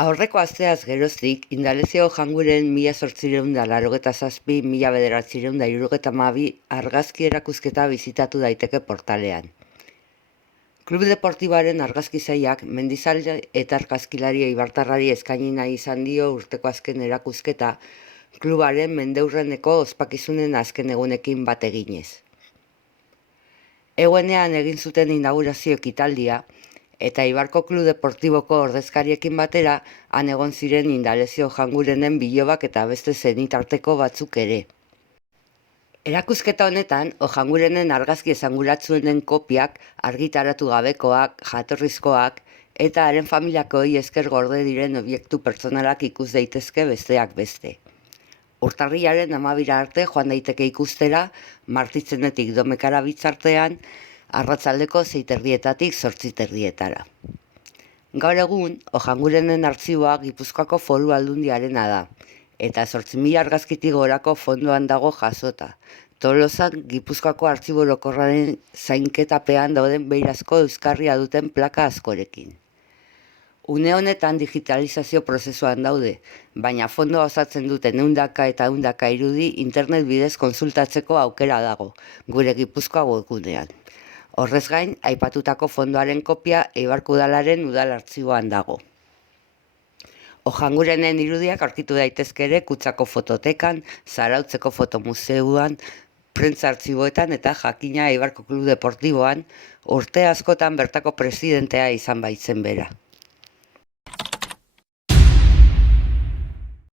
Aurreko asteaz geroztik, Indalezio Janguren 1887-1972 argazki erakusketa bizitatu daiteke portalean. Klub Deportiboaren argazki sailak mendizale eta argazkilari eibartarrari eskaini nahi izan dio urteko azken erakusketa klubaren mendeurreneko ospakizunen azken egunekin bat eginez. Eguenean egin zuten inaugurazio ekitaldia, eta Eibarko Klub Deportiboko ordezkariekin batera han egon ziren Indalezio Jangurenen bilobak eta beste zenitarteko batzuk ere. Erakusketa honetan, Ojangurenen argazki esanguratsuenen kopiak, argitaratu gabekoak, jatorrizkoak, eta haren familiakoei esker gorde diren obiektu pertsonalak ikus daitezke besteak beste. Urtarrilaren 12 arte joan daiteke ikustera, Martitzenetik Domekara bitzartean, arratsaldeko 6:30 zortziterdietara. Gaur egun, Ojangurenen artxiboa Gipuzkoako Foru Aldundiarena da, eta 8.000 argazkitik gorako fondoan dago jasota. Tolosan Gipuzkoako Artxibo Orokorraren zainketapean dauden beirazko euskarria duten plaka askorekin. Une honetan digitalizazio prozesuan daude, baina fondoa osatzen duten ehundaka eta ehundaka irudi internet bidez konsultatzeko aukera dago, gure Gipuzkoa webgunean. Horrez gain, aipatutako fondoaren kopia Eibarko Udalaren udal artxiboan dago. Ojangurenen irudiak aurkitu daitezke ere Kutzako fototekan, Zarautzeko fotomuseuan, prentza artxiboetan eta jakina Eibarko Klub Deportiboan, urte askotan bertako presidentea izan baitzen bera.